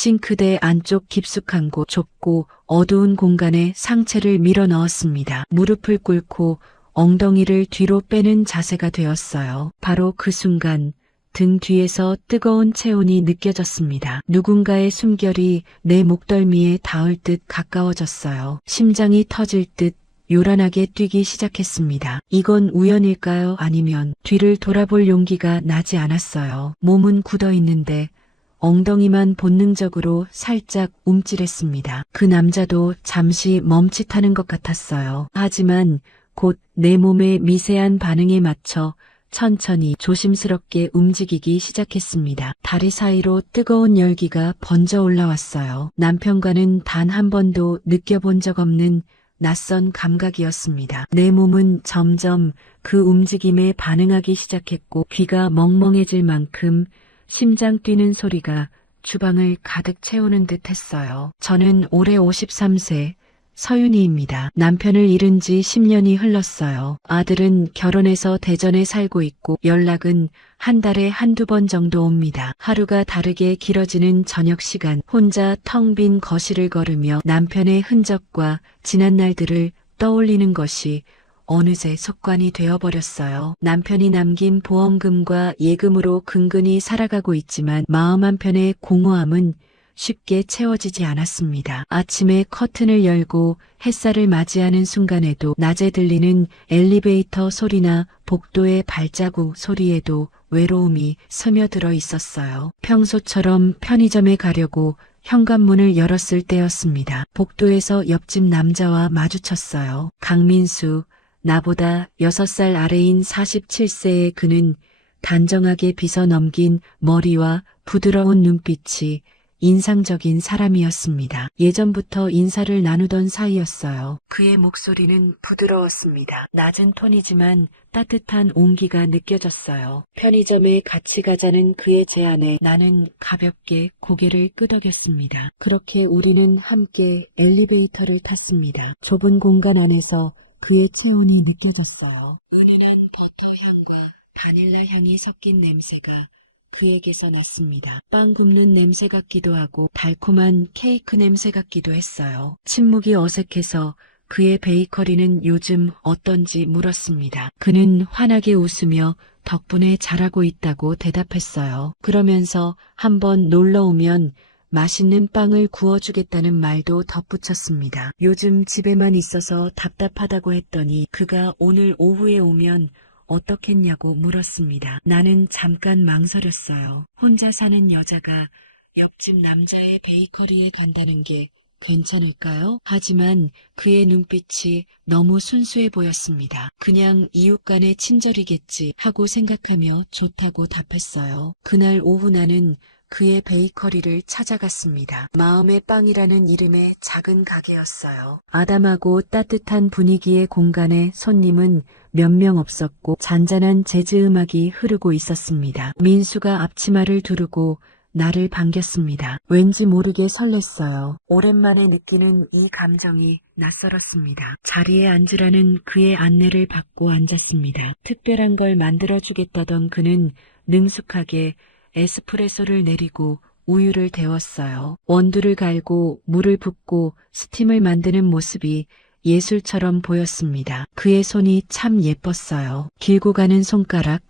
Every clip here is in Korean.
싱크대 안쪽 깊숙한 곳, 좁고 어두운 공간에 상체를 밀어 넣었습니다. 무릎을 꿇고 엉덩이를 뒤로 빼는 자세가 되었어요. 바로 그 순간 등 뒤에서 뜨거운 체온이 느껴졌습니다. 누군가의 숨결이 내 목덜미에 닿을 듯 가까워졌어요. 심장이 터질 듯 요란하게 뛰기 시작했습니다. 이건 우연일까요? 아니면 뒤를 돌아볼 용기가 나지 않았어요. 몸은 굳어 있는데 엉덩이만 본능적으로 살짝 움찔했습니다. 그 남자도 잠시 멈칫하는 것 같았어요. 하지만 곧 내 몸의 미세한 반응에 맞춰 천천히 조심스럽게 움직이기 시작했습니다. 다리 사이로 뜨거운 열기가 번져 올라왔어요. 남편과는 단 한 번도 느껴본 적 없는 낯선 감각이었습니다. 내 몸은 점점 그 움직임에 반응하기 시작했고 귀가 멍멍해질 만큼 심장 뛰는 소리가 주방을 가득 채우는 듯 했어요. 저는 올해 53세 서윤희입니다. 남편을 잃은 지 10년이 흘렀어요. 아들은 결혼해서 대전에 살고 있고 연락은 한 달에 한두 번 정도 옵니다. 하루가 다르게 길어지는 저녁 시간 혼자 텅 빈 거실을 걸으며 남편의 흔적과 지난 날들을 떠올리는 것이 어느새 습관이 되어버렸어요. 남편이 남긴 보험금과 예금으로 근근히 살아가고 있지만 마음 한편의 공허함은 쉽게 채워지지 않았습니다. 아침에 커튼을 열고 햇살을 맞이하는 순간에도 낮에 들리는 엘리베이터 소리나 복도의 발자국 소리에도 외로움이 스며들어 있었어요. 평소처럼 편의점에 가려고 현관문을 열었을 때였습니다. 복도에서 옆집 남자와 마주쳤어요. 강민수, 나보다 6살 아래인 47세의 그는 단정하게 빗어 넘긴 머리와 부드러운 눈빛이 인상적인 사람이었습니다. 예전부터 인사를 나누던 사이였어요. 그의 목소리는 부드러웠습니다. 낮은 톤이지만 따뜻한 온기가 느껴졌어요. 편의점에 같이 가자는 그의 제안에 나는 가볍게 고개를 끄덕였습니다. 그렇게 우리는 함께 엘리베이터를 탔습니다. 좁은 공간 안에서 그의 체온이 느껴졌어요. 은은한 버터 향과 바닐라 향이 섞인 냄새가 그에게서 났습니다. 빵 굽는 냄새 같기도 하고 달콤한 케이크 냄새 같기도 했어요. 침묵이 어색해서 그의 베이커리는 요즘 어떤지 물었습니다. 그는 환하게 웃으며 덕분에 잘하고 있다고 대답했어요. 그러면서 한번 놀러 오면 맛있는 빵을 구워주겠다는 말도 덧붙였습니다. 요즘 집에만 있어서 답답하다고 했더니 그가 오늘 오후에 오면 어떻겠냐고 물었습니다. 나는 잠깐 망설였어요. 혼자 사는 여자가 옆집 남자의 베이커리에 간다는 게 괜찮을까요? 하지만 그의 눈빛이 너무 순수해 보였습니다. 그냥 이웃 간의 친절이겠지 하고 생각하며 좋다고 답했어요. 그날 오후 나는 그의 베이커리를 찾아갔습니다. 마음의 빵이라는 이름의 작은 가게였어요. 아담하고 따뜻한 분위기의 공간에 손님은 몇 명 없었고 잔잔한 재즈 음악이 흐르고 있었습니다. 민수가 앞치마를 두르고 나를 반겼습니다. 왠지 모르게 설렜어요. 오랜만에 느끼는 이 감정이 낯설었습니다. 자리에 앉으라는 그의 안내를 받고 앉았습니다. 특별한 걸 만들어주겠다던 그는 능숙하게 에스프레소를 내리고 우유를 데웠어요. 원두를 갈고 물을 붓고 스팀을 만드는 모습이 예술처럼 보였습니다. 그의 손이 참 예뻤어요. 길고 가는 손가락,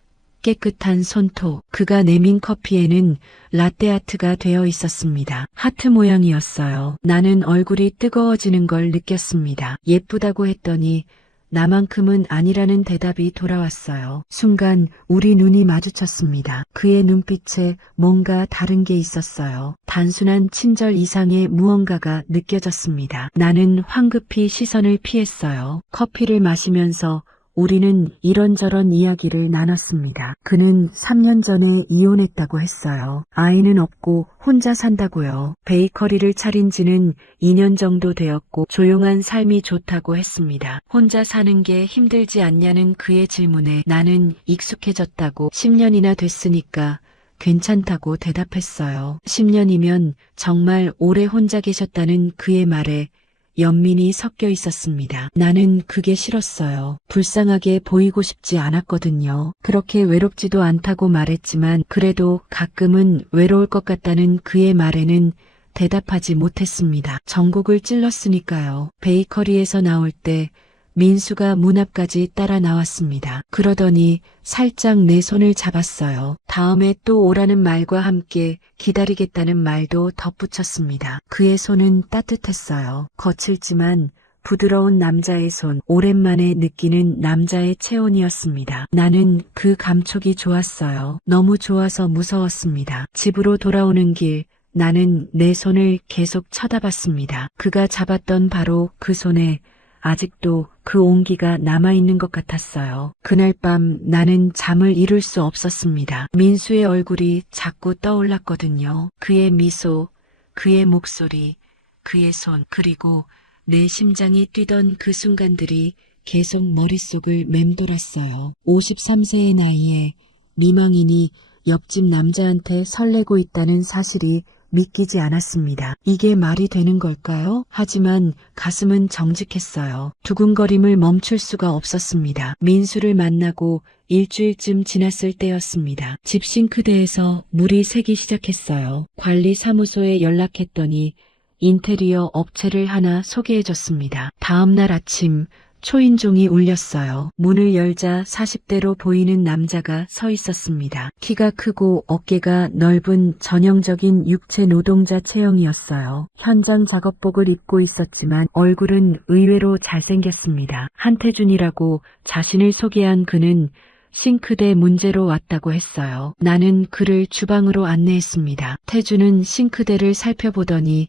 깨끗한 손톱. 그가 내민 커피에는 라떼아트가 되어 있었습니다. 하트 모양이었어요. 나는 얼굴이 뜨거워지는 걸 느꼈습니다. 예쁘다고 했더니 나만큼은 아니라는 대답이 돌아왔어요. 순간 우리 눈이 마주쳤습니다. 그의 눈빛에 뭔가 다른 게 있었어요. 단순한 친절 이상의 무언가가 느껴졌습니다. 나는 황급히 시선을 피했어요. 커피를 마시면서 우리는 이런저런 이야기를 나눴습니다. 그는 3년 전에 이혼했다고 했어요. 아이는 없고 혼자 산다고요. 베이커리를 차린 지는 2년 정도 되었고 조용한 삶이 좋다고 했습니다. 혼자 사는 게 힘들지 않냐는 그의 질문에 나는 익숙해졌다고 10년이나 됐으니까 괜찮다고 대답했어요. 10년이면 정말 오래 혼자 계셨다는 그의 말에 연민이 섞여 있었습니다. 나는 그게 싫었어요. 불쌍하게 보이고 싶지 않았거든요. 그렇게 외롭지도 않다고 말했지만 그래도 가끔은 외로울 것 같다는 그의 말에는 대답하지 못했습니다. 전곡을 찔렀으니까요. 베이커리에서 나올 때 민수가 문 앞까지 따라 나왔습니다. 그러더니 살짝 내 손을 잡았어요. 다음에 또 오라는 말과 함께 기다리겠다는 말도 덧붙였습니다. 그의 손은 따뜻했어요. 거칠지만 부드러운 남자의 손, 오랜만에 느끼는 남자의 체온이었습니다. 나는 그 감촉이 좋았어요. 너무 좋아서 무서웠습니다. 집으로 돌아오는 길, 나는 내 손을 계속 쳐다봤습니다. 그가 잡았던 바로 그 손에 아직도 그 온기가 남아있는 것 같았어요. 그날 밤 나는 잠을 이룰 수 없었습니다. 민수의 얼굴이 자꾸 떠올랐거든요. 그의 미소, 그의 목소리, 그의 손, 그리고 내 심장이 뛰던 그 순간들이 계속 머릿속을 맴돌았어요. 53세의 나이에 미망인이 옆집 남자한테 설레고 있다는 사실이 믿기지 않았습니다. 이게 말이 되는 걸까요? 하지만 가슴은 정직했어요. 두근거림을 멈출 수가 없었습니다. 민수를 만나고 일주일쯤 지났을 때였습니다. 집 싱크대에서 물이 새기 시작했어요. 관리사무소에 연락했더니 인테리어 업체를 하나 소개해줬습니다. 다음 날 아침 초인종이 울렸어요. 문을 열자 40대로 보이는 남자가 서 있었습니다. 키가 크고 어깨가 넓은 전형적인 육체 노동자 체형이었어요. 현장 작업복을 입고 있었지만 얼굴은 의외로 잘생겼습니다. 한태준이라고 자신을 소개한 그는 싱크대 문제로 왔다고 했어요. 나는 그를 주방으로 안내했습니다. 태준은 싱크대를 살펴보더니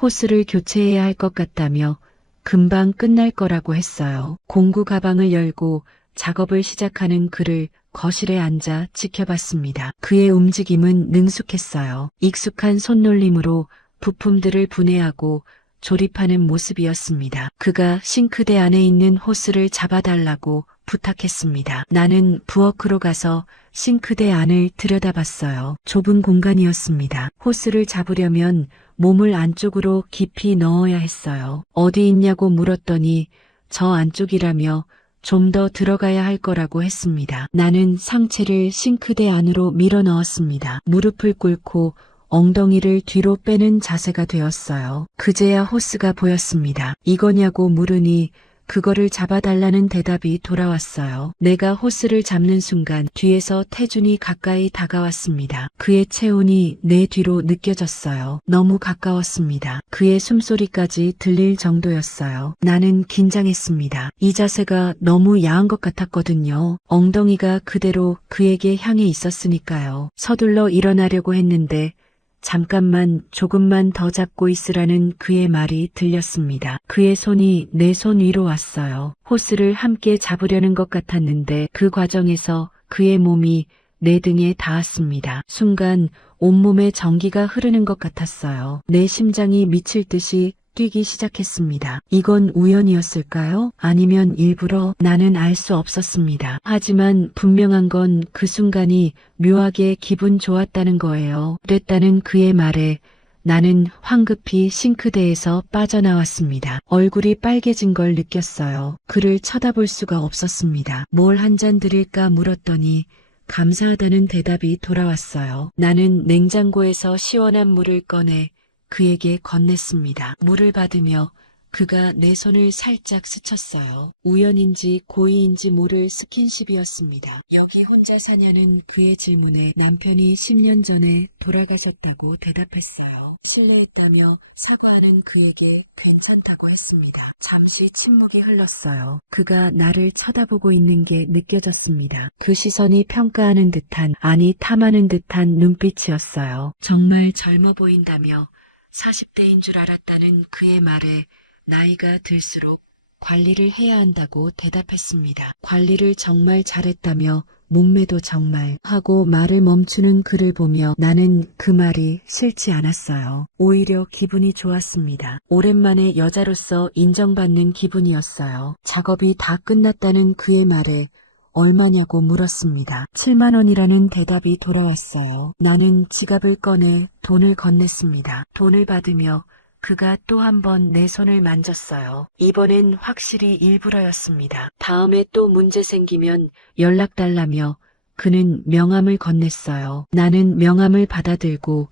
호스를 교체해야 할 것 같다며 금방 끝날 거라고 했어요. 공구 가방을 열고 작업을 시작하는 그를 거실에 앉아 지켜봤습니다. 그의 움직임은 능숙했어요. 익숙한 손놀림으로 부품들을 분해하고 조립하는 모습이었습니다. 그가 싱크대 안에 있는 호스를 잡아달라고 부탁했습니다. 나는 부엌으로 가서 싱크대 안을 들여다봤어요. 좁은 공간이었습니다. 호스를 잡으려면 몸을 안쪽으로 깊이 넣어야 했어요. 어디 있냐고 물었더니 저 안쪽이라며 좀 더 들어가야 할 거라고 했습니다. 나는 상체를 싱크대 안으로 밀어 넣었습니다. 무릎을 꿇고 엉덩이를 뒤로 빼는 자세가 되었어요. 그제야 호스가 보였습니다. 이거냐고 물으니 그거를 잡아달라는 대답이 돌아왔어요. 내가 호스를 잡는 순간 뒤에서 태준이 가까이 다가왔습니다. 그의 체온이 내 뒤로 느껴졌어요. 너무 가까웠습니다. 그의 숨소리까지 들릴 정도였어요. 나는 긴장했습니다. 이 자세가 너무 야한 것 같았거든요. 엉덩이가 그대로 그에게 향해 있었으니까요. 서둘러 일어나려고 했는데 잠깐만 조금만 더 잡고 있으라는 그의 말이 들렸습니다. 그의 손이 내 손 위로 왔어요. 호스를 함께 잡으려는 것 같았는데 그 과정에서 그의 몸이 내 등에 닿았습니다. 순간 온몸에 전기가 흐르는 것 같았어요. 내 심장이 미칠 듯이 뛰기 시작했습니다. 이건 우연이었을까요? 아니면 일부러? 나는 알 수 없었습니다. 하지만 분명한 건 그 순간이 묘하게 기분 좋았다는 거예요. 그랬다는 그의 말에 나는 황급히 싱크대에서 빠져나왔습니다. 얼굴이 빨개진 걸 느꼈어요. 그를 쳐다볼 수가 없었습니다. 뭘 한 잔 드릴까 물었더니 감사하다는 대답이 돌아왔어요. 나는 냉장고에서 시원한 물을 꺼내 그에게 건넸습니다. 물을 받으며 그가 내 손을 살짝 스쳤어요. 우연인지 고의인지 모를 스킨십이었습니다. 여기 혼자 사냐는 그의 질문에 남편이 10년 전에 돌아가셨다고 대답했어요. 실례했다며 사과하는 그에게 괜찮다고 했습니다. 잠시 침묵이 흘렀어요. 그가 나를 쳐다보고 있는 게 느껴졌습니다. 그 시선이 평가하는 듯한, 아니 탐하는 듯한 눈빛이었어요. 정말 젊어 보인다며 40대인 줄 알았다는 그의 말에 나이가 들수록 관리를 해야 한다고 대답했습니다. 관리를 정말 잘했다며 몸매도 정말 하고 말을 멈추는 그를 보며 나는 그 말이 싫지 않았어요. 오히려 기분이 좋았습니다. 오랜만에 여자로서 인정받는 기분이었어요. 작업이 다 끝났다는 그의 말에 얼마냐고 물었습니다. 7만 원이라는 대답이 돌아왔어요. 나는 지갑을 꺼내 돈을 건넸습니다. 돈을 받으며 그가 또 한 번 내 손을 만졌어요. 이번엔 확실히 일부러였습니다. 다음에 또 문제 생기면 연락 달라며 그는 명함을 건넸어요. 나는 명함을 받아들고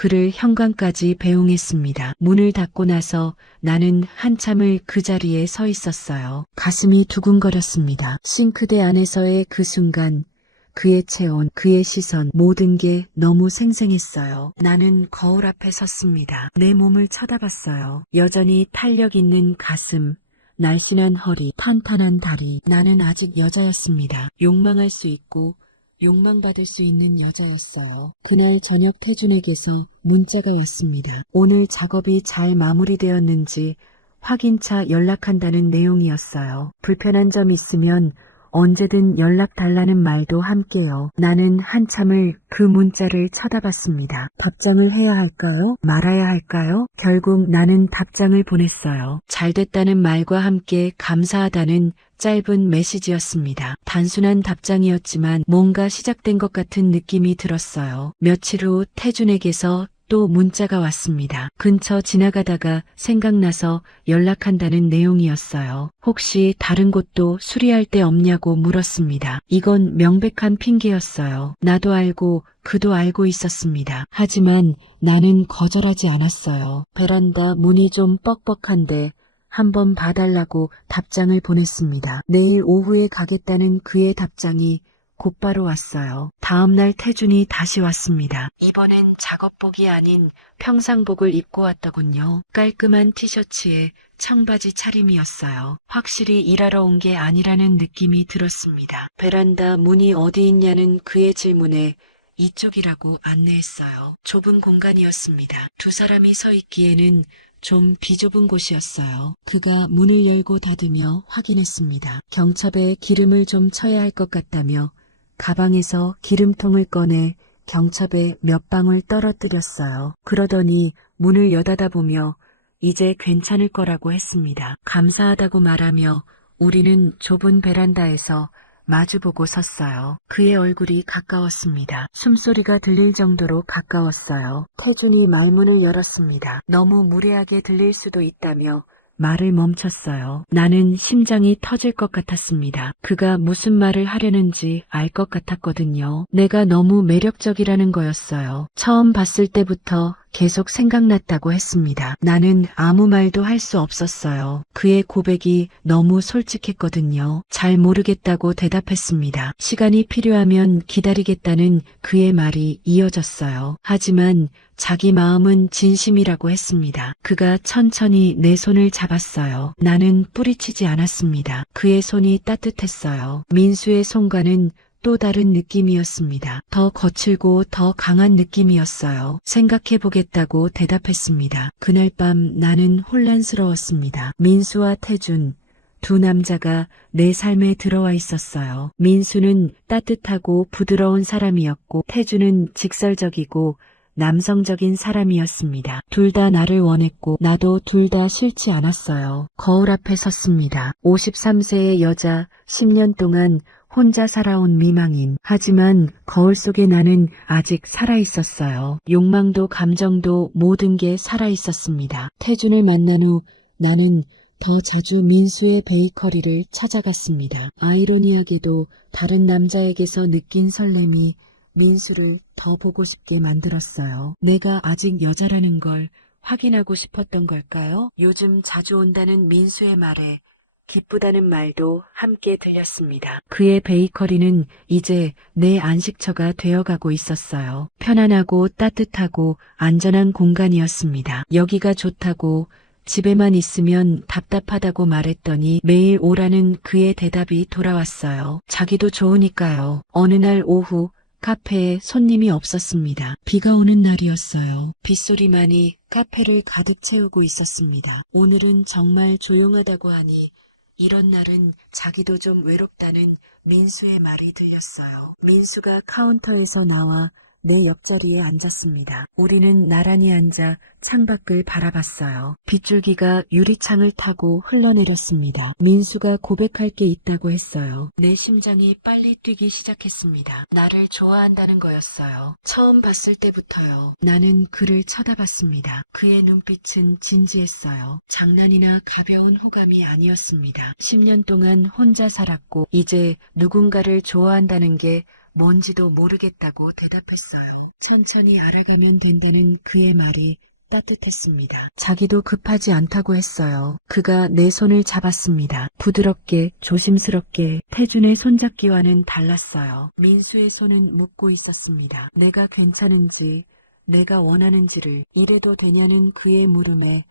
그를 현관까지 배웅했습니다. 문을 닫고 나서 나는 한참을 그 자리에 서 있었어요. 가슴이 두근거렸습니다. 싱크대 안에서의 그 순간, 그의 체온, 그의 시선, 모든 게 너무 생생했어요. 나는 거울 앞에 섰습니다. 내 몸을 쳐다봤어요. 여전히 탄력 있는 가슴, 날씬한 허리, 탄탄한 다리. 나는 아직 여자였습니다. 욕망할 수 있고 욕망받을 수 있는 여자였어요. 그날 저녁 태준에게서 문자가 왔습니다. 오늘 작업이 잘 마무리되었는지 확인차 연락한다는 내용이었어요. 불편한 점 있으면 언제든 연락 달라는 말도 함께요. 나는 한참을 그 문자를 쳐다봤습니다. 답장을 해야 할까요? 말아야 할까요? 결국 나는 답장을 보냈어요. 잘 됐다는 말과 함께 감사하다는 짧은 메시지였습니다. 단순한 답장이었지만 뭔가 시작된 것 같은 느낌이 들었어요. 며칠 후 태준에게서 또 문자가 왔습니다. 근처 지나가다가 생각나서 연락한다는 내용이었어요. 혹시 다른 곳도 수리할 데 없냐고 물었습니다. 이건 명백한 핑계였어요. 나도 알고 그도 알고 있었습니다. 하지만 나는 거절하지 않았어요. 베란다 문이 좀 뻑뻑한데 한번 봐달라고 답장을 보냈습니다. 내일 오후에 가겠다는 그의 답장이 곧바로 왔어요. 다음날 태준이 다시 왔습니다. 이번엔 작업복이 아닌 평상복을 입고 왔더군요. 깔끔한 티셔츠에 청바지 차림이었어요. 확실히 일하러 온 게 아니라는 느낌이 들었습니다. 베란다 문이 어디 있냐는 그의 질문에 이쪽이라고 안내했어요. 좁은 공간이었습니다. 두 사람이 서 있기에는 좀 비좁은 곳이었어요. 그가 문을 열고 닫으며 확인했습니다. 경첩에 기름을 좀 쳐야 할 것 같다며 가방에서 기름통을 꺼내 경첩에 몇 방울 떨어뜨렸어요. 그러더니 문을 여닫아보며 이제 괜찮을 거라고 했습니다. 감사하다고 말하며 우리는 좁은 베란다에서 마주보고 섰어요. 그의 얼굴이 가까웠습니다. 숨소리가 들릴 정도로 가까웠어요. 태준이 말문을 열었습니다. 너무 무례하게 들릴 수도 있다며 말을 멈췄어요. 나는 심장이 터질 것 같았습니다. 그가 무슨 말을 하려는지 알 것 같았거든요. 내가 너무 매력적이라는 거였어요. 처음 봤을 때부터 계속 생각났다고 했습니다. 나는 아무 말도 할 수 없었어요. 그의 고백이 너무 솔직했거든요. 잘 모르겠다고 대답했습니다. 시간이 필요하면 기다리겠다는 그의 말이 이어졌어요. 하지만 자기 마음은 진심이라고 했습니다. 그가 천천히 내 손을 잡았어요. 나는 뿌리치지 않았습니다. 그의 손이 따뜻했어요. 민수의 손과는 또 다른 느낌이었습니다. 더 거칠고 더 강한 느낌이었어요. 생각해보겠다고 대답했습니다. 그날 밤 나는 혼란스러웠습니다. 민수와 태준, 두 남자가 내 삶에 들어와 있었어요. 민수는 따뜻하고 부드러운 사람이었고 태준은 직설적이고 남성적인 사람이었습니다. 둘 다 나를 원했고 나도 둘 다 싫지 않았어요. 거울 앞에 섰습니다. 53세의 여자, 10년 동안 혼자 살아온 미망인. 하지만 거울 속에 나는 아직 살아있었어요. 욕망도 감정도 모든 게 살아있었습니다. 태준을 만난 후 나는 더 자주 민수의 베이커리를 찾아갔습니다. 아이러니하게도 다른 남자에게서 느낀 설렘이 민수를 더 보고 싶게 만들었어요. 내가 아직 여자라는 걸 확인하고 싶었던 걸까요? 요즘 자주 온다는 민수의 말에 기쁘다는 말도 함께 들렸습니다. 그의 베이커리는 이제 내 안식처가 되어가고 있었어요. 편안하고 따뜻하고 안전한 공간이었습니다. 여기가 좋다고 집에만 있으면 답답하다고 말했더니 매일 오라는 그의 대답이 돌아왔어요. 자기도 좋으니까요. 어느 날 오후 카페에 손님이 없었습니다. 비가 오는 날이었어요. 빗소리만이 카페를 가득 채우고 있었습니다. 오늘은 정말 조용하다고 하니 이런 날은 자기도 좀 외롭다는 민수의 말이 들렸어요. 민수가 카운터에서 나와 내 옆자리에 앉았습니다. 우리는 나란히 앉아 창밖을 바라봤어요. 빗줄기가 유리창을 타고 흘러내렸습니다. 민수가 고백할 게 있다고 했어요. 내 심장이 빨리 뛰기 시작했습니다. 나를 좋아한다는 거였어요. 처음 봤을 때부터요. 나는 그를 쳐다봤습니다. 그의 눈빛은 진지했어요. 장난이나 가벼운 호감이 아니었습니다. 10년 동안 혼자 살았고 이제 누군가를 좋아한다는 게 뭔지도 모르겠다고 대답했어요. 천천히 알아가면 된다는 그의 말이 따뜻했습니다. 자기도 급하지 않다고 했어요. 그가 내 손을 잡았습니다. 부드럽게 조심스럽게. 태준의 손잡기와는 달랐어요. 민수의 손은 묶고 있었습니다. 내가 괜찮은지, 내가 원하는지를 이래도 되냐는 그의 물음에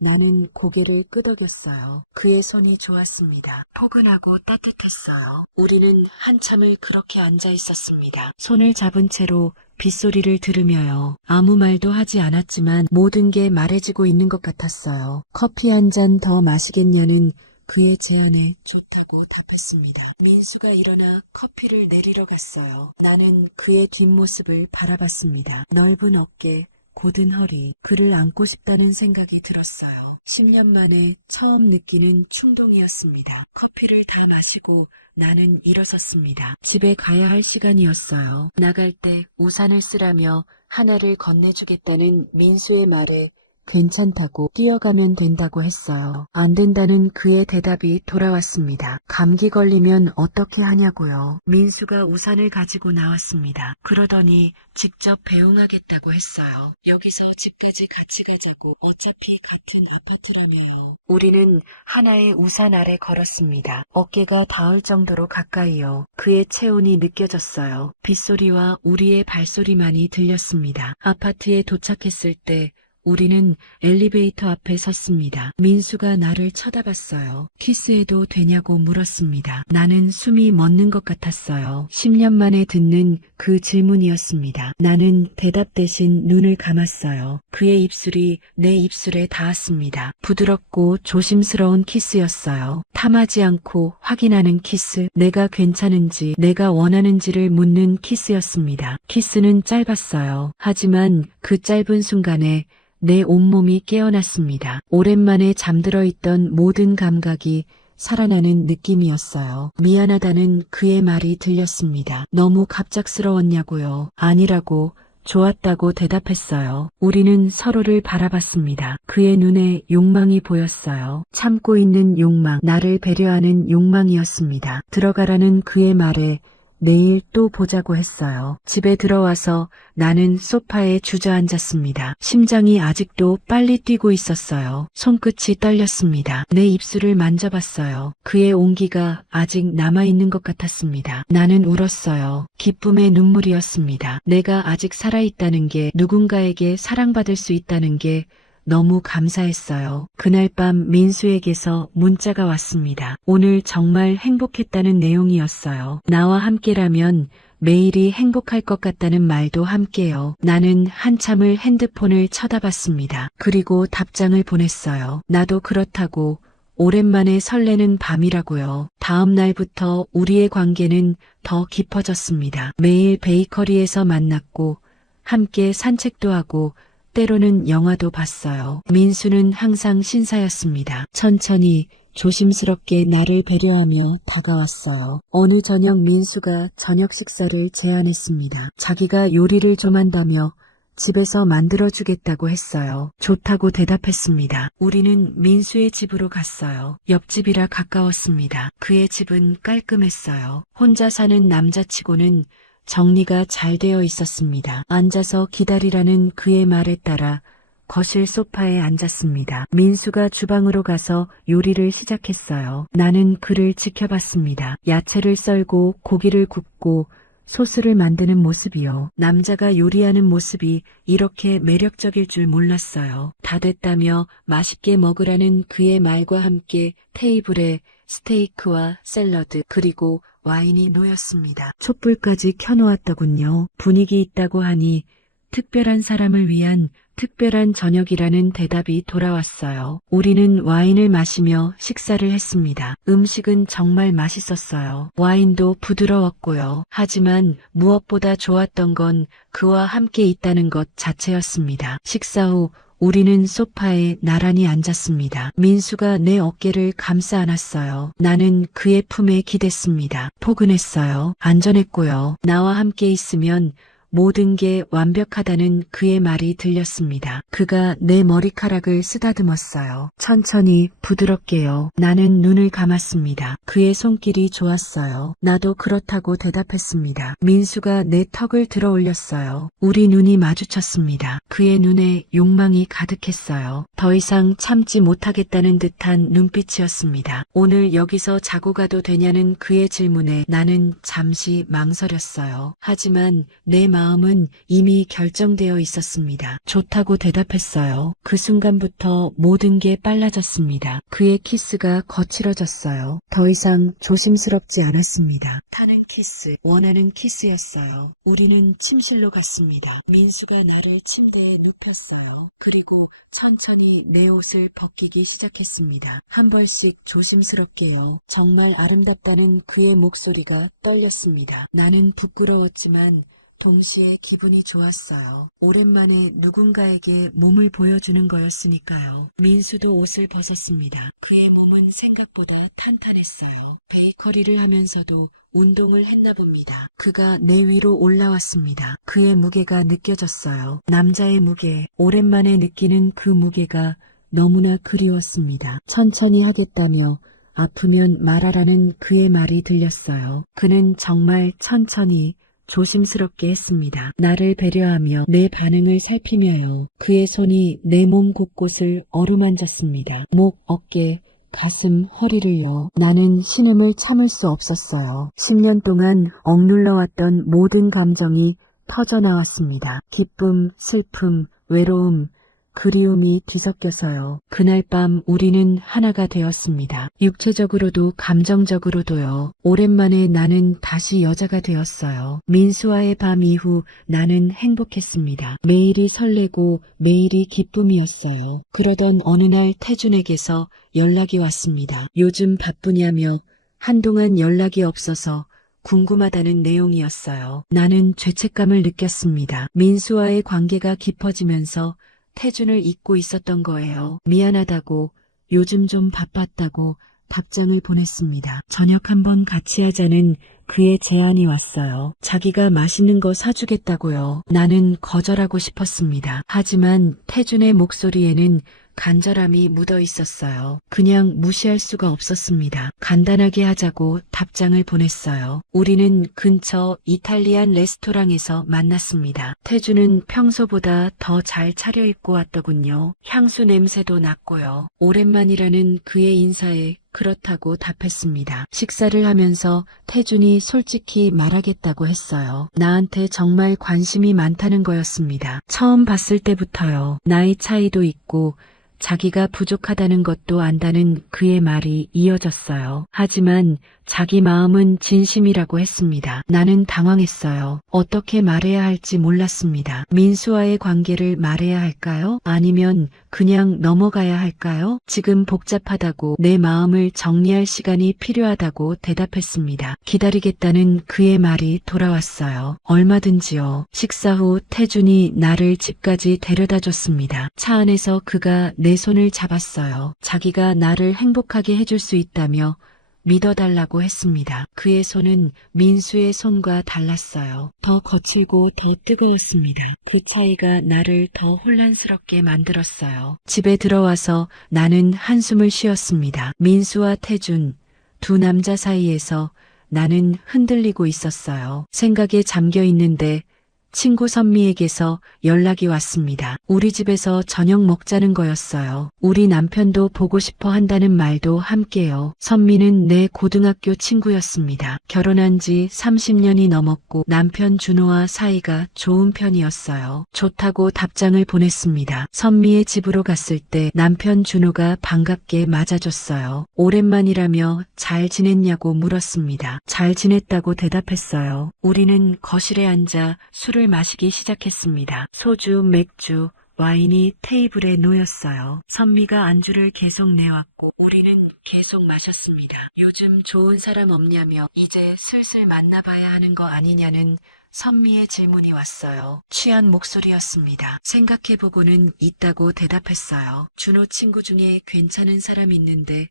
나는 고개를 끄덕였어요. 그의 손이 좋았습니다. 포근하고 따뜻했어요. 우리는 한참을 그렇게 앉아 있었습니다. 손을 잡은 채로 빗소리를 들으며요. 아무 말도 하지 않았지만 모든 게 말해지고 있는 것 같았어요. 커피 한 잔 더 마시겠냐는 그의 제안에 좋다고 답했습니다. 민수가 일어나 커피를 내리러 갔어요. 나는 그의 뒷모습을 바라봤습니다. 넓은 어깨, 곧은 허리, 그를 안고 싶다는 생각이 들었어요. 10년 만에 처음 느끼는 충동이었습니다. 커피를 다 마시고 나는 일어섰습니다. 집에 가야 할 시간이었어요. 나갈 때 우산을 쓰라며 하나를 건네주겠다는 민수의 말에 괜찮다고 뛰어가면 된다고 했어요. 안 된다는 그의 대답이 돌아왔습니다. 감기 걸리면 어떻게 하냐고요. 민수가 우산을 가지고 나왔습니다. 그러더니 직접 배웅하겠다고 했어요. 여기서 집까지 같이 가자고. 어차피 같은 아파트라며요. 우리는 하나의 우산 아래 걸었습니다. 어깨가 닿을 정도로 가까이요. 그의 체온이 느껴졌어요. 빗소리와 우리의 발소리만이 들렸습니다. 아파트에 도착했을 때 우리는 엘리베이터 앞에 섰습니다. 민수가 나를 쳐다봤어요. 키스해도 되냐고 물었습니다. 나는 숨이 멎는 것 같았어요. 10년 만에 듣는 그 질문이었습니다. 나는 대답 대신 눈을 감았어요. 그의 입술이 내 입술에 닿았습니다. 부드럽고 조심스러운 키스였어요. 탐하지 않고 확인하는 키스. 내가 괜찮은지, 내가 원하는지를 묻는 키스였습니다. 키스는 짧았어요. 하지만 그 짧은 순간에 내 온몸이 깨어났습니다. 오랜만에 잠들어 있던 모든 감각이 살아나는 느낌이었어요. 미안하다는 그의 말이 들렸습니다. 너무 갑작스러웠냐고요. 아니라고, 좋았다고 대답했어요. 우리는 서로를 바라봤습니다. 그의 눈에 욕망이 보였어요. 참고 있는 욕망, 나를 배려하는 욕망이었습니다. 들어가라는 그의 말에 내일 또 보자고 했어요. 집에 들어와서 나는 소파에 주저앉았습니다. 심장이 아직도 빨리 뛰고 있었어요. 손끝이 떨렸습니다. 내 입술을 만져봤어요. 그의 온기가 아직 남아있는 것 같았습니다. 나는 울었어요. 기쁨의 눈물이었습니다. 내가 아직 살아있다는 게, 누군가에게 사랑받을 수 있다는 게 너무 감사했어요. 그날 밤 민수에게서 문자가 왔습니다. 오늘 정말 행복했다는 내용이었어요. 나와 함께라면 매일이 행복할 것 같다는 말도 함께요. 나는 한참을 핸드폰을 쳐다봤습니다. 그리고 답장을 보냈어요. 나도 그렇다고. 오랜만에 설레는 밤이라고요. 다음 날부터 우리의 관계는 더 깊어졌습니다. 매일 베이커리에서 만났고 함께 산책도 하고 때로는 영화도 봤어요. 민수는 항상 신사였습니다. 천천히 조심스럽게 나를 배려하며 다가왔어요. 어느 저녁 민수가 저녁 식사를 제안했습니다. 자기가 요리를 좀 한다며 집에서 만들어주겠다고 했어요. 좋다고 대답했습니다. 우리는 민수의 집으로 갔어요. 옆집이라 가까웠습니다. 그의 집은 깔끔했어요. 혼자 사는 남자치고는 정리가 잘 되어 있었습니다. 앉아서 기다리라는 그의 말에 따라 거실 소파에 앉았습니다. 민수가 주방으로 가서 요리를 시작했어요. 나는 그를 지켜봤습니다. 야채를 썰고 고기를 굽고 소스를 만드는 모습이요. 남자가 요리하는 모습이 이렇게 매력적일 줄 몰랐어요. 다 됐다며 맛있게 먹으라는 그의 말과 함께 테이블에 스테이크와 샐러드 그리고 와인이 놓였습니다. 촛불까지 켜놓았더군요. 분위기 있다고 하니 특별한 사람을 위한 특별한 저녁이라는 대답이 돌아왔어요. 우리는 와인을 마시며 식사를 했습니다. 음식은 정말 맛있었어요. 와인도 부드러웠고요. 하지만 무엇보다 좋았던 건 그와 함께 있다는 것 자체였습니다. 식사 후 우리는 소파에 나란히 앉았습니다. 민수가 내 어깨를 감싸 안았어요. 나는 그의 품에 기댔습니다. 포근했어요. 안전했고요. 나와 함께 있으면 모든 게 완벽하다는 그의 말이 들렸습니다. 그가 내 머리카락을 쓰다듬었어요. 천천히 부드럽게요. 나는 눈을 감았습니다. 그의 손길이 좋았어요. 나도 그렇다고 대답했습니다. 민수가 내 턱을 들어 올렸어요. 우리 눈이 마주쳤습니다. 그의 눈에 욕망이 가득했어요. 더 이상 참지 못하겠다는 듯한 눈빛이었습니다. 오늘 여기서 자고 가도 되냐는 그의 질문에 나는 잠시 망설였어요. 하지만 내 마음은 이미 결정되어 있었습니다. 좋다고 대답했어요. 그 순간부터 모든 게 빨라졌습니다. 그의 키스가 거칠어졌어요. 더 이상 조심스럽지 않았습니다. 타는 키스, 원하는 키스였어요. 우리는 침실로 갔습니다. 민수가 나를 침대에 눕혔어요. 그리고 천천히 내 옷을 벗기기 시작했습니다. 한 번씩 조심스럽게요. 정말 아름답다는 그의 목소리가 떨렸습니다. 나는 부끄러웠지만 동시에 기분이 좋았어요. 오랜만에 누군가에게 몸을 보여주는 거였으니까요. 민수도 옷을 벗었습니다. 그의 몸은 생각보다 탄탄했어요. 베이커리를 하면서도 운동을 했나 봅니다. 그가 내 위로 올라왔습니다. 그의 무게가 느껴졌어요. 남자의 무게, 오랜만에 느끼는 그 무게가 너무나 그리웠습니다. 천천히 하겠다며 아프면 말하라는 그의 말이 들렸어요. 그는 정말 천천히 조심스럽게 했습니다. 나를 배려하며 내 반응을 살피며요. 그의 손이 내 몸 곳곳을 어루만졌습니다. 목, 어깨, 가슴, 허리를요. 나는 신음을 참을 수 없었어요. 10년 동안 억눌러왔던 모든 감정이 터져나왔습니다. 기쁨, 슬픔, 외로움, 그리움이 뒤섞여서요. 그날 밤 우리는 하나가 되었습니다. 육체적으로도 감정적으로도요. 오랜만에 나는 다시 여자가 되었어요. 민수와의 밤 이후 나는 행복했습니다. 매일이 설레고 매일이 기쁨이었어요. 그러던 어느 날 태준에게서 연락이 왔습니다. 요즘 바쁘냐며 한동안 연락이 없어서 궁금하다는 내용이었어요. 나는 죄책감을 느꼈습니다. 민수와의 관계가 깊어지면서 태준을 잊고 있었던 거예요. 미안하다고, 요즘 좀 바빴다고 답장을 보냈습니다. 저녁 한번 같이 하자는 그의 제안이 왔어요. 자기가 맛있는 거 사주겠다고요. 나는 거절하고 싶었습니다. 하지만 태준의 목소리에는 간절함이 묻어 있었어요. 그냥 무시할 수가 없었습니다. 간단하게 하자고 답장을 보냈어요. 우리는 근처 이탈리안 레스토랑에서 만났습니다. 태주는 평소보다 더 잘 차려입고 왔더군요. 향수 냄새도 났고요. 오랜만이라는 그의 인사에 그렇다고 답했습니다. 식사를 하면서 태준이 솔직히 말하겠다고 했어요. 나한테 정말 관심이 많다는 거였습니다. 처음 봤을 때부터요. 나이 차이도 있고 자기가 부족하다는 것도 안다는 그의 말이 이어졌어요. 하지만 자기 마음은 진심이라고 했습니다. 나는 당황했어요. 어떻게 말해야 할지 몰랐습니다. 민수와의 관계를 말해야 할까요? 아니면 그냥 넘어가야 할까요? 지금 복잡하다고 내 마음을 정리할 시간이 필요하다고 대답했습니다. 기다리겠다는 그의 말이 돌아왔어요. 얼마든지요. 식사 후 태준이 나를 집까지 데려다 줬습니다. 차 안에서 그가 내 손을 잡았어요. 자기가 나를 행복하게 해줄 수 있다며 믿어달라고 했습니다. 그의 손은 민수의 손과 달랐어요. 더 거칠고 더 뜨거웠습니다. 그 차이가 나를 더 혼란스럽게 만들었어요. 집에 들어와서 나는 한숨을 쉬었습니다. 민수와 태준, 두 남자 사이에서 나는 흔들리고 있었어요. 생각에 잠겨 있는데 친구 선미에게서 연락이 왔습니다. 우리 집에서 저녁 먹자는 거였어요. 우리 남편도 보고 싶어 한다는 말도 함께요. 선미는 내 고등학교 친구였습니다. 결혼한 지 30년이 넘었고 남편 준호와 사이가 좋은 편이었어요. 좋다고 답장을 보냈습니다. 선미의 집으로 갔을 때 남편 준호가 반갑게 맞아줬어요. 오랜만이라며 잘 지냈냐고 물었습니다. 잘 지냈다고 대답했어요. 우리는 거실에 앉아 술을 마시기 시작했습니다. 소주, 맥주, 와인이 테이블에 놓였어요. 선미가 안주를 계속 내왔고 우리는 계속 마셨습니다. 요즘 좋은 사람 없냐며 이제 슬슬 만나봐야 하는 거 아니냐는 선미의 질문이 왔어요. 취한 목소리였습니다. 생각해보고는 있다고 대답했어요. 준호 친구 중에 괜찮은 사람 있는데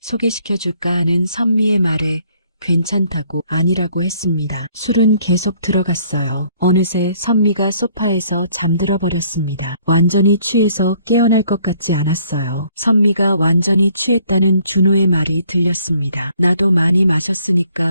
소개시켜줄까 하는 선미의 말에 괜찮다고 아니라고 했습니다. 술은 계속 들어갔어요. 어느새 선미가 소파에서 잠들어 버렸습니다. 완전히 취해서 깨어날 것 같지 않았어요. 선미가 완전히 취했다는 준호의 말이 들렸습니다. 나도 많이 마셨으니까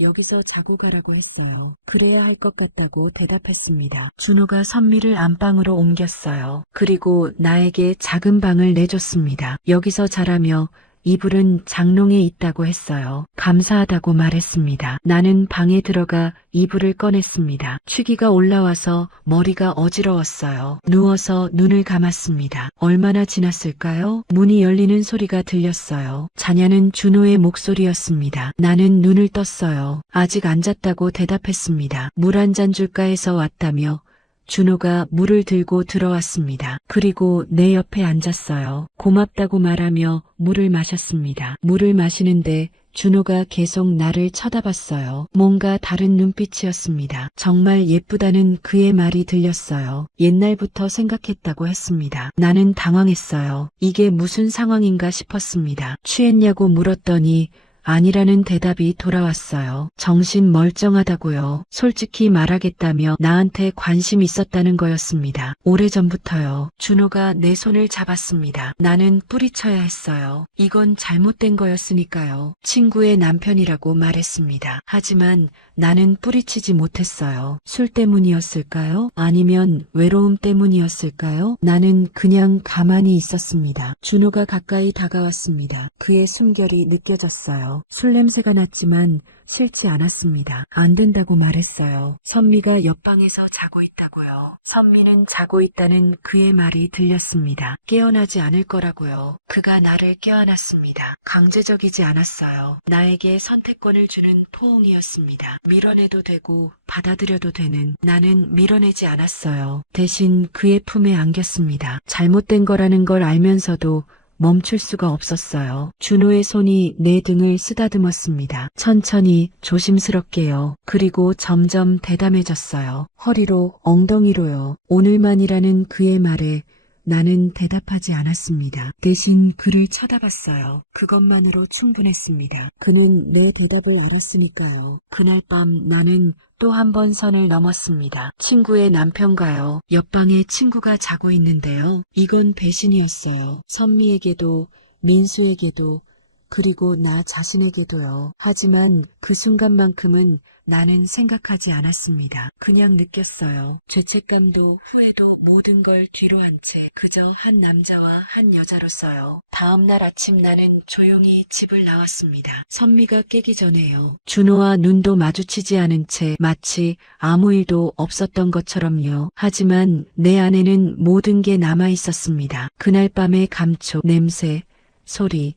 여기서 자고 가라고 했어요. 그래야 할 것 같다고 대답했습니다. 준호가 선미를 안방으로 옮겼어요. 그리고 나에게 작은 방을 내줬습니다. 여기서 자라며 이불은 장롱에 있다고 했어요. 감사하다고 말했습니다. 나는 방에 들어가 이불을 꺼냈습니다. 취기가 올라와서 머리가 어지러웠어요. 누워서 눈을 감았습니다. 얼마나 지났을까요? 문이 열리는 소리가 들렸어요. 자냐는 준호의 목소리였습니다. 나는 눈을 떴어요. 아직 안 잤다고 대답했습니다. 물 한 잔 줄까 해서 왔다며 준호가 물을 들고 들어왔습니다. 그리고 내 옆에 앉았어요. 고맙다고 말하며 물을 마셨습니다. 물을 마시는데 준호가 계속 나를 쳐다봤어요. 뭔가 다른 눈빛이었습니다. 정말 예쁘다는 그의 말이 들렸어요. 옛날부터 생각했다고 했습니다. 나는 당황했어요. 이게 무슨 상황인가 싶었습니다. 취했냐고 물었더니 아니라는 대답이 돌아왔어요. 정신 멀쩡하다고요. 솔직히 말하겠다며 나한테 관심 있었다는 거였습니다. 오래전부터요. 준호가 내 손을 잡았습니다. 나는 뿌리쳐야 했어요. 이건 잘못된 거였으니까요. 친구의 남편이라고 말했습니다. 하지만 나는 뿌리치지 못했어요. 술 때문이었을까요? 아니면 외로움 때문이었을까요? 나는 그냥 가만히 있었습니다. 준호가 가까이 다가왔습니다. 그의 숨결이 느껴졌어요. 술 냄새가 났지만 싫지 않았습니다. 안 된다고 말했어요. 선미가 옆방에서 자고 있다고요. 선미는 자고 있다는 그의 말이 들렸습니다. 깨어나지 않을 거라고요. 그가 나를 껴안았습니다. 강제적이지 않았어요. 나에게 선택권을 주는 포옹이었습니다. 밀어내도 되고 받아들여도 되는. 나는 밀어내지 않았어요. 대신 그의 품에 안겼습니다. 잘못된 거라는 걸 알면서도 멈출 수가 없었어요. 준호의 손이 내 등을 쓰다듬었습니다. 천천히 조심스럽게요. 그리고 점점 대담해졌어요. 허리로, 엉덩이로요. 오늘만이라는 그의 말에 나는 대답하지 않았습니다. 대신 그를 쳐다봤어요. 그것만으로 충분했습니다. 그는 내 대답을 알았으니까요. 그날 밤 나는 또 한 번 선을 넘었습니다. 친구의 남편과요. 옆방에 친구가 자고 있는데요. 이건 배신이었어요. 선미에게도 민수에게도 그리고 나 자신에게도요. 하지만 그 순간만큼은 나는 생각하지 않았습니다. 그냥 느꼈어요. 죄책감도 후회도 모든 걸 뒤로 한 채 그저 한 남자와 한 여자로서요. 다음날 아침 나는 조용히 집을 나왔습니다. 선미가 깨기 전에요. 준호와 눈도 마주치지 않은 채 마치 아무 일도 없었던 것처럼요. 하지만 내 안에는 모든 게 남아 있었습니다. 그날 밤의 감촉, 냄새, 소리,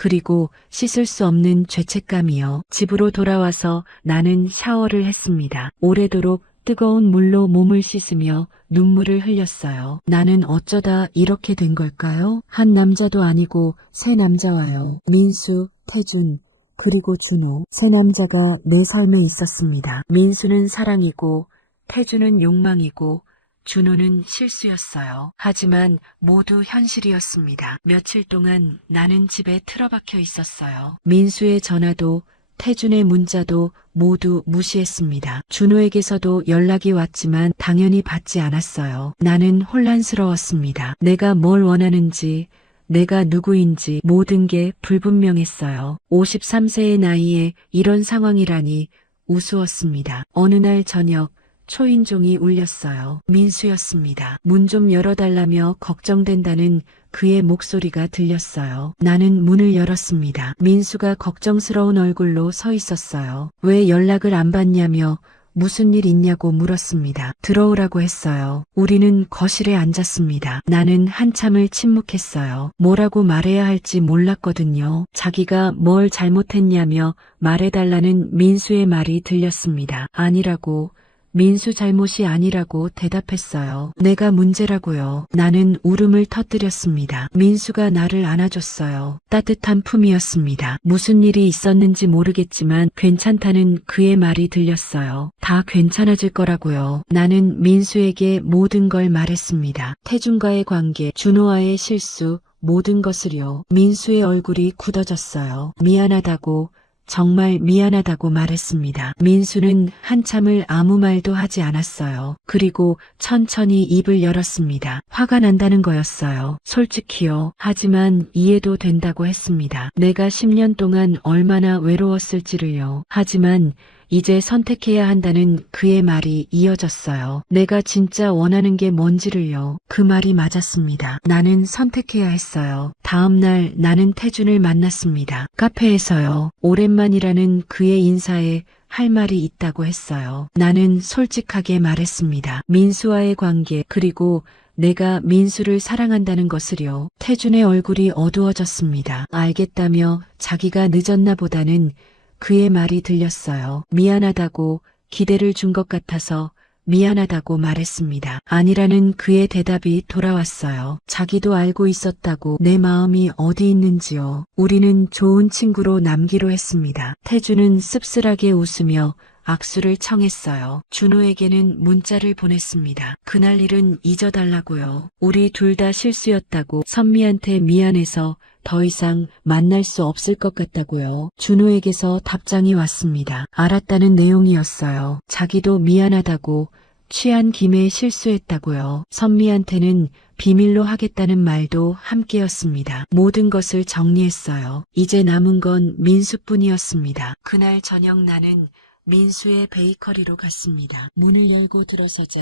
그리고 씻을 수 없는 죄책감이요. 집으로 돌아와서 나는 샤워를 했습니다. 오래도록 뜨거운 물로 몸을 씻으며 눈물을 흘렸어요. 나는 어쩌다 이렇게 된 걸까요? 한 남자도 아니고 세 남자와요. 민수, 태준, 그리고 준호. 세 남자가 내 삶에 있었습니다. 민수는 사랑이고 태준은 욕망이고 준호는 실수였어요. 하지만 모두 현실이었습니다. 며칠 동안 나는 집에 틀어박혀 있었어요. 민수의 전화도 태준의 문자도 모두 무시했습니다. 준호에게서도 연락이 왔지만 당연히 받지 않았어요. 나는 혼란스러웠습니다. 내가 뭘 원하는지, 내가 누구인지 모든 게 불분명했어요. 53세의 나이에 이런 상황이라니 우스웠습니다. 어느 날 저녁 초인종이 울렸어요. 민수였습니다. 문 좀 열어달라며 걱정된다는 그의 목소리가 들렸어요. 나는 문을 열었습니다. 민수가 걱정스러운 얼굴로 서 있었어요. 왜 연락을 안 받냐며 무슨 일 있냐고 물었습니다. 들어오라고 했어요. 우리는 거실에 앉았습니다. 나는 한참을 침묵했어요. 뭐라고 말해야 할지 몰랐거든요. 자기가 뭘 잘못했냐며 말해달라는 민수의 말이 들렸습니다. 아니라고, 민수 잘못이 아니라고 대답했어요. 내가 문제라고요. 나는 울음을 터뜨렸습니다. 민수가 나를 안아줬어요. 따뜻한 품이었습니다. 무슨 일이 있었는지 모르겠지만 괜찮다는 그의 말이 들렸어요. 다 괜찮아질 거라고요. 나는 민수에게 모든 걸 말했습니다. 태준과의 관계, 준호와의 실수, 모든 것을요. 민수의 얼굴이 굳어졌어요. 미안하다고, 정말 미안하다고 말했습니다. 민수는 한참을 아무 말도 하지 않았어요. 그리고 천천히 입을 열었습니다. 화가 난다는 거였어요. 솔직히요. 하지만 이해도 된다고 했습니다. 내가 10년 동안 얼마나 외로웠을지를요. 하지만 이제 선택해야 한다는 그의 말이 이어졌어요. 내가 진짜 원하는 게 뭔지를요. 그 말이 맞았습니다. 나는 선택해야 했어요. 다음 날 나는 태준을 만났습니다. 카페에서요. 오랜만이라는 그의 인사에 할 말이 있다고 했어요. 나는 솔직하게 말했습니다. 민수와의 관계, 그리고 내가 민수를 사랑한다는 것을요. 태준의 얼굴이 어두워졌습니다. 알겠다며 자기가 늦었나 보다는 그의 말이 들렸어요. 미안하다고, 기대를 준 것 같아서 미안하다고 말했습니다. 아니라는 그의 대답이 돌아왔어요. 자기도 알고 있었다고, 내 마음이 어디 있는지요. 우리는 좋은 친구로 남기로 했습니다. 태준은 씁쓸하게 웃으며 악수를 청했어요. 준호에게는 문자를 보냈습니다. 그날 일은 잊어달라고요. 우리 둘 다 실수였다고, 선미한테 미안해서 더 이상 만날 수 없을 것 같다고요. 준호에게서 답장이 왔습니다. 알았다는 내용이었어요. 자기도 미안하다고, 취한 김에 실수했다고요. 선미한테는 비밀로 하겠다는 말도 함께였습니다. 모든 것을 정리했어요. 이제 남은 건 민수뿐이었습니다. 그날 저녁 나는 민수의 베이커리로 갔습니다. 문을 열고 들어서자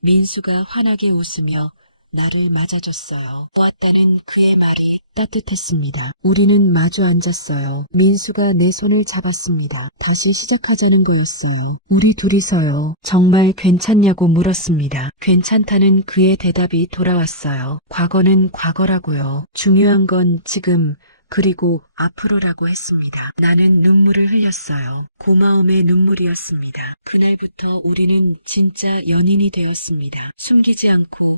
민수가 환하게 웃으며 나를 맞아줬어요. 보았다는 그의 말이 따뜻했습니다. 우리는 마주 앉았어요. 민수가 내 손을 잡았습니다. 다시 시작하자는 거였어요. 우리 둘이서요. 정말 괜찮냐고 물었습니다. 괜찮다는 그의 대답이 돌아왔어요. 과거는 과거라고요. 중요한 건 지금, 그리고 앞으로라고 했습니다. 나는 눈물을 흘렸어요. 고마움의 눈물이었습니다. 그날부터 우리는 진짜 연인이 되었습니다. 숨기지 않고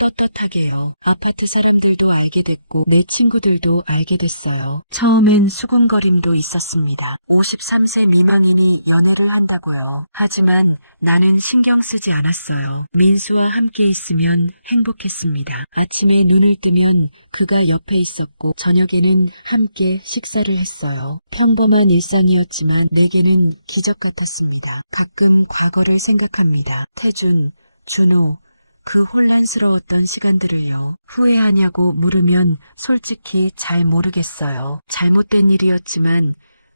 떳떳하게요. 아파트 사람들도 알게 됐고 내 친구들도 알게 됐어요. 처음엔 수군거림도 있었습니다. 53세 미망인이 연애를 한다고요. 하지만 나는 신경 쓰지 않았어요. 민수와 함께 있으면 행복했습니다. 아침에 눈을 뜨면 그가 옆에 있었고 저녁에는 함께 식사를 했어요. 평범한 일상이었지만 내게는 기적 같았습니다. 가끔 과거를 생각합니다. 태준, 준호, 그 혼란스러웠던 시간들을요. 후회하냐고 물으면 솔직히 잘 모르겠어요. 잘못된 일이었지만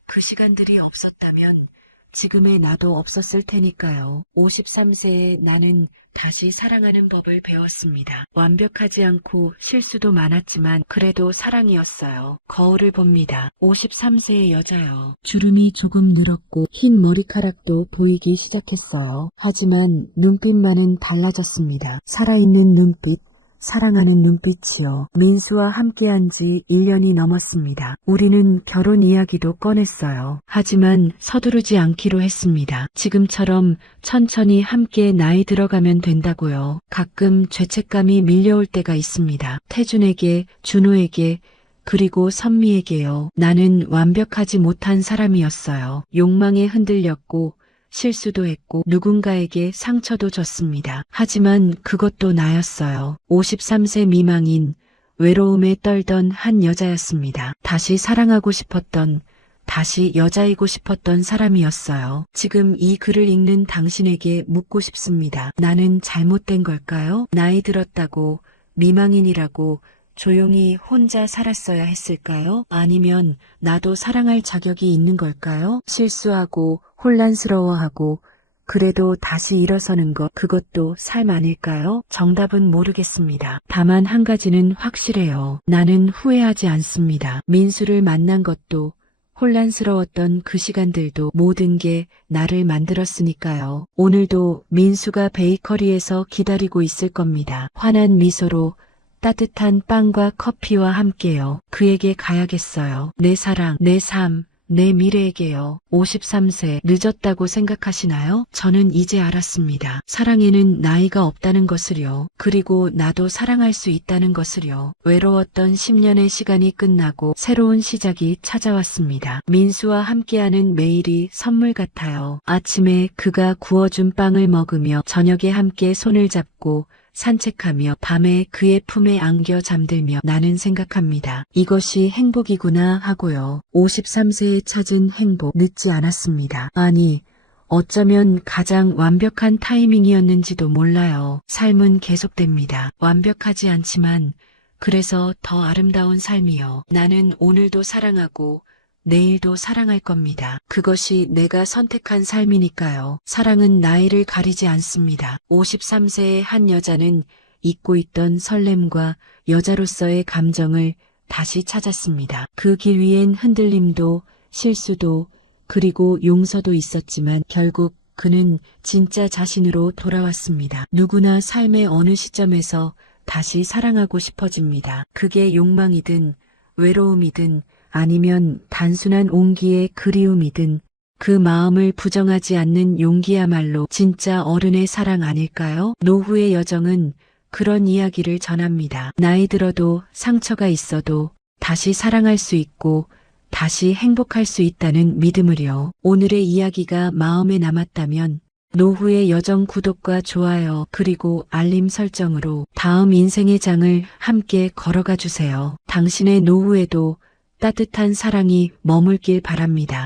그 시간들이 없었다면 지금의 나도 없었을 테니까요. 53세의 나는 다시 사랑하는 법을 배웠습니다. 완벽하지 않고 실수도 많았지만 그래도 사랑이었어요. 거울을 봅니다. 53세의 여자요. 주름이 조금 늘었고 흰 머리카락도 보이기 시작했어요. 하지만 눈빛만은 달라졌습니다. 살아있는 눈빛. 사랑하는 눈빛이요. 민수와 함께한 지 1년이 넘었습니다. 우리는 결혼 이야기도 꺼냈어요. 하지만 서두르지 않기로 했습니다. 지금처럼 천천히 함께 나이 들어가면 된다고요. 가끔 죄책감이 밀려올 때가 있습니다. 태준에게, 준호에게, 그리고 선미에게요. 나는 완벽하지 못한 사람이었어요. 욕망에 흔들렸고 실수도 했고 누군가에게 상처도 줬습니다. 하지만 그것도 나였어요. 53세 미망인, 외로움에 떨던 한 여자였습니다. 다시 사랑하고 싶었던, 다시 여자이고 싶었던 사람이었어요. 지금 이 글을 읽는 당신에게 묻고 싶습니다. 나는 잘못된 걸까요? 나이 들었다고, 미망인이라고 조용히 혼자 살았어야 했을까요? 아니면 나도 사랑할 자격이 있는 걸까요? 실수하고 혼란스러워하고 그래도 다시 일어서는 것, 그것도 삶 아닐까요? 정답은 모르겠습니다. 다만 한 가지는 확실해요. 나는 후회하지 않습니다. 민수를 만난 것도 혼란스러웠던 그 시간들도 모든 게 나를 만들었으니까요. 오늘도 민수가 베이커리에서 기다리고 있을 겁니다. 환한 미소로 따뜻한 빵과 커피와 함께요. 그에게 가야겠어요. 내 사랑, 내 삶, 내 미래에게요. 53세 늦었다고 생각하시나요? 저는 이제 알았습니다. 사랑에는 나이가 없다는 것을요. 그리고 나도 사랑할 수 있다는 것을요. 외로웠던 10년의 시간이 끝나고 새로운 시작이 찾아왔습니다. 민수와 함께하는 매일이 선물 같아요. 아침에 그가 구워준 빵을 먹으며 저녁에 함께 손을 잡고 산책하며 밤에 그의 품에 안겨 잠들며 나는 생각합니다. 이것이 행복이구나 하고요. 53세에 찾은 행복 늦지 않았습니다. 아니, 어쩌면 가장 완벽한 타이밍이었는지도 몰라요. 삶은 계속됩니다. 완벽하지 않지만 그래서 더 아름다운 삶이요. 나는 오늘도 사랑하고 내일도 사랑할 겁니다. 그것이 내가 선택한 삶이니까요. 사랑은 나이를 가리지 않습니다. 53세의 한 여자는 잊고 있던 설렘과 여자로서의 감정을 다시 찾았습니다. 그 길 위엔 흔들림도 실수도 그리고 용서도 있었지만 결국 그는 진짜 자신으로 돌아왔습니다. 누구나 삶의 어느 시점에서 다시 사랑하고 싶어집니다. 그게 욕망이든 외로움이든 아니면 단순한 온기의 그리움이든 그 마음을 부정하지 않는 용기야말로 진짜 어른의 사랑 아닐까요? 노후의 여정은 그런 이야기를 전합니다. 나이 들어도 상처가 있어도 다시 사랑할 수 있고 다시 행복할 수 있다는 믿음을요. 오늘의 이야기가 마음에 남았다면 노후의 여정 구독과 좋아요 그리고 알림 설정으로 다음 인생의 장을 함께 걸어가 주세요. 당신의 노후에도 따뜻한 사랑이 머물길 바랍니다.